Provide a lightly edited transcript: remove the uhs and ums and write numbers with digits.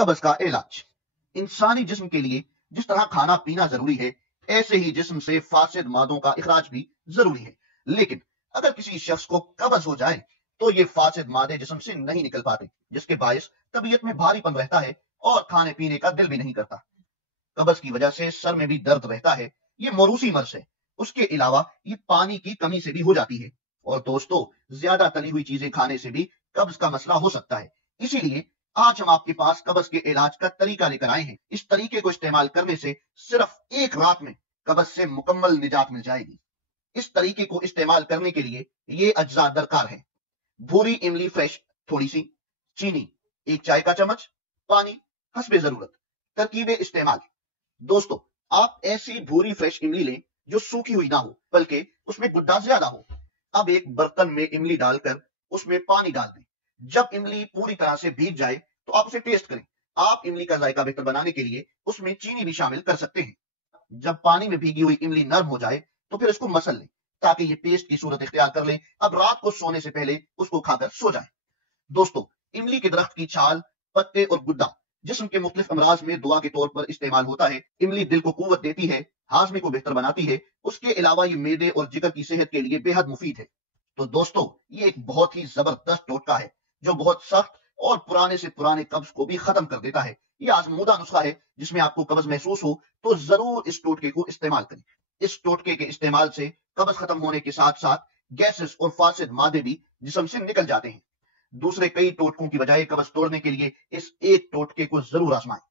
قبض کا علاج۔ انسانی جسم کے لیے جس طرح کھانا پینا ضروری ہے، ایسے ہی جسم سے فاسد مادوں کا اخراج بھی ضروری ہے، لیکن اگر کسی شخص کو قبض ہو جائے تو یہ فاسد مادے جسم سے نہیں نکل پاتے، جس کے باعث طبیعت میں بھاری پن رہتا ہے اور کھانے پینے کا دل بھی نہیں کرتا۔ قبض کی وجہ سے سر میں بھی درد رہتا ہے، یہ موروثی مرض ہے۔ اس کے علاوہ یہ پانی کی کمی سے بھی ہو جاتی ہے، اور دوستو زیادہ تلی ہوئی چیزیں کھانے سے بھی قبض کا مسئلہ ہو سکتا ہے۔ اسی لیے آج ہم آپ کے پاس قبض کے علاج کا طریقہ لے کر آئے ہیں۔ اس طریقے کو استعمال کرنے سے صرف ایک رات میں قبض سے مکمل نجات مل جائے گی۔ اس طریقے کو استعمال کرنے کے لیے یہ اجزاء درکار ہیں: بھوری املی فریش تھوڑی سی، چینی 1 چائے کا چمچ، پانی حسب ضرورت۔ ترکیب استعمال: دوستو آپ ایسی بھوری فریش املی لیں جو سوکھی ہوئی نہ ہو بلکہ اس میں گڈا زیادہ ہو۔ اب ایک برتن میں املی ڈال کر اس میں پانی ڈال دیں۔ جب املی پوری طرح سے بھیگ جائے تو آپ اسے ٹیسٹ کریں۔ آپ املی کا ذائقہ بہتر بنانے کے لیے اس میں چینی بھی شامل کر سکتے ہیں۔ جب پانی میں بھیگی ہوئی املی نرم ہو جائے تو پھر اس کو مسل لیں تاکہ یہ پیسٹ کی صورت اختیار کر لیں۔ اب رات کو سونے سے پہلے اس کو کھا کر سو جائیں۔ دوستو املی کے درخت کی چھال، پتے اور گڈا جسم کے مختلف امراض میں دوا کے طور پر استعمال ہوتا ہے۔ املی دل کو قوت دیتی ہے، ہاضمے کو بہتر بناتی ہے، اس کے علاوہ یہ معدے اور جگر کی صحت کے لیے بے حد مفید ہے۔ تو دوستو یہ ایک بہت ہی زبردست ٹوٹکا ہے جو بہت سخت اور پرانے سے پرانے قبض کو بھی ختم کر دیتا ہے۔ یہ آزمودہ نسخہ ہے، جس میں آپ کو قبض محسوس ہو تو ضرور اس ٹوٹکے کو استعمال کریں۔ اس ٹوٹکے کے استعمال سے قبض ختم ہونے کے ساتھ ساتھ گیسز اور فاسد مادے بھی جسم سے نکل جاتے ہیں۔ دوسرے کئی ٹوٹکوں کی بجائے قبض توڑنے کے لیے اس ایک ٹوٹکے کو ضرور آزمائیں۔